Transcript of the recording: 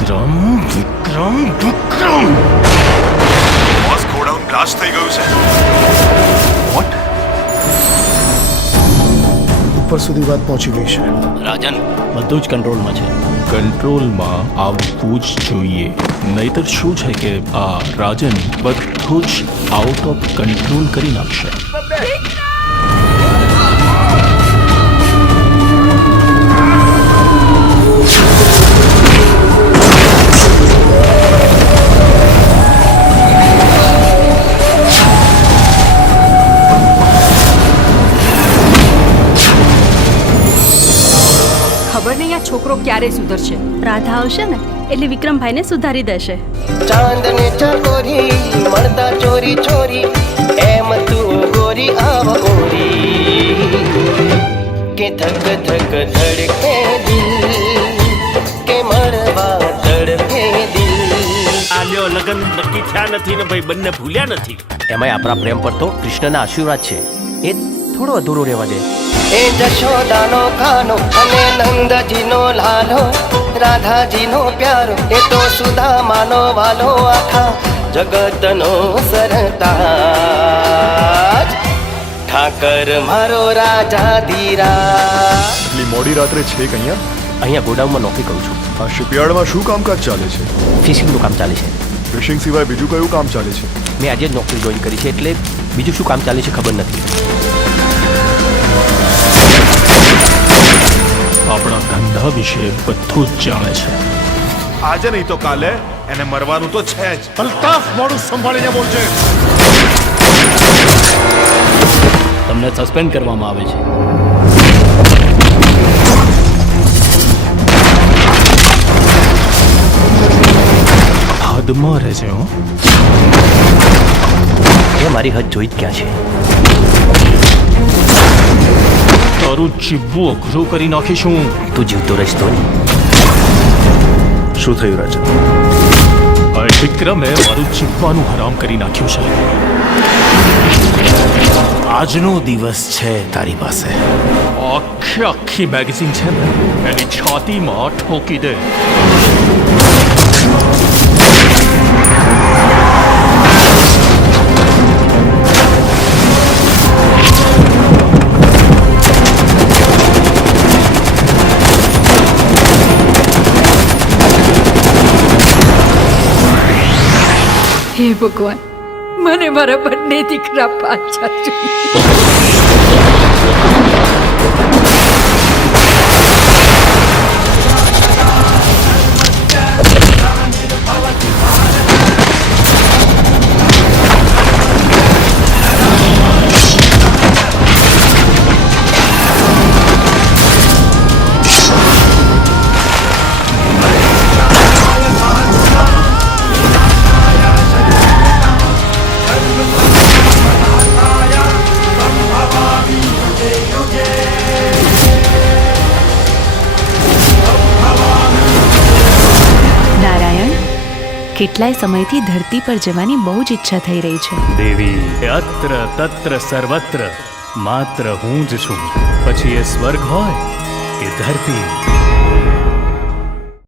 વિક્રમ વિક્રમ વિક્રમ boss godown blast થઈ ગયું છે. વોટ? ઉપર સુધી વાત પહોંચી ગઈ છે. રાજન બધું જ કંટ્રોલમાં છે. કંટ્રોલમાં આવવું જ જોઈએ. નહીતર શું છે કે આ રાજન બધું જ આઉટ ઓફ કંટ્રોલ કરી નાખશે. ખબર નહીં આ છોકરો ક્યારે સુધરશે. રાધા આવશે ને એટલે વિક્રમભાઈને સુધારી દેશે. ચાંદને ચકોરી મળતા ચોરી ચોરી એમ તું ગોરી આવ ગોરી કે ધક ધક ધડકે દિલ કે મળવા તડપે દિલ. આલ્યો લગન નક્કી થયા નથી ને ભાઈ બંને ભૂલ્યા નથી. એમાંય આપણા પ્રેમ પર તો કૃષ્ણના આશીર્વાદ છે. એ થોડો અધૂરો રહેવા દે. એ જશોદાનો ખાનો અને નંદજીનો લાલો રાધાજીનો પ્યારો એ તો સુદામાનો વાલો આખા જગતનો સરતાજ ઠાકર મારો રાજા ધીરા. એટલી મોડી રાત્રે છે કે અહીંયા ગોડાઉનમાં નોકરી કરું છું. આ શિપયાર્ડમાં શું કામકાજ ચાલે છે? ફિશિંગનું કામ ચાલે છે. ફિશિંગ સિવાય બીજું કયું કામ ચાલે છે? મેં આજે જ નોકરી જોઈન કરી છે એટલે બીજું શું કામ ચાલે છે ખબર નથી. આપણા ધંધા વિશે બધું જ જાણે છે. આજે નહીં તો કાલે એને મરવાનું તો છે જ. અલ્તાફ મોડું સંભાળીને બોલજે. તમને સસ્પેન્ડ કરવામાં આવે છે. હદમાં રહેશે હો. એ મારી હદ જોઈ જ ક્યાં છે. તારું જીવવું અઘરું કરી નાખીશું. તું જીવતો રહીશ તો નહીં. શું થયું રાજન? આ વિક્રમે મારું જીવવાનું હરામ કરી નાખ્યું છે. આજનો દિવસ છે તારી પાસે. આખી મેગેઝિન છે ને એની છાતીમાં ઠોકી દે. હે ભગવાન, મને મારા બંને દીકરા પાછા જોઈએ. કેટલાય સમયથી ધરતી પર જવાની બહુ જ ઈચ્છા થઈ રહી છે. દેવી અત્ર તત્ર સર્વત્ર માત્ર હું જ છું. પછી એ સ્વર્ગ હોય કે ધરતી.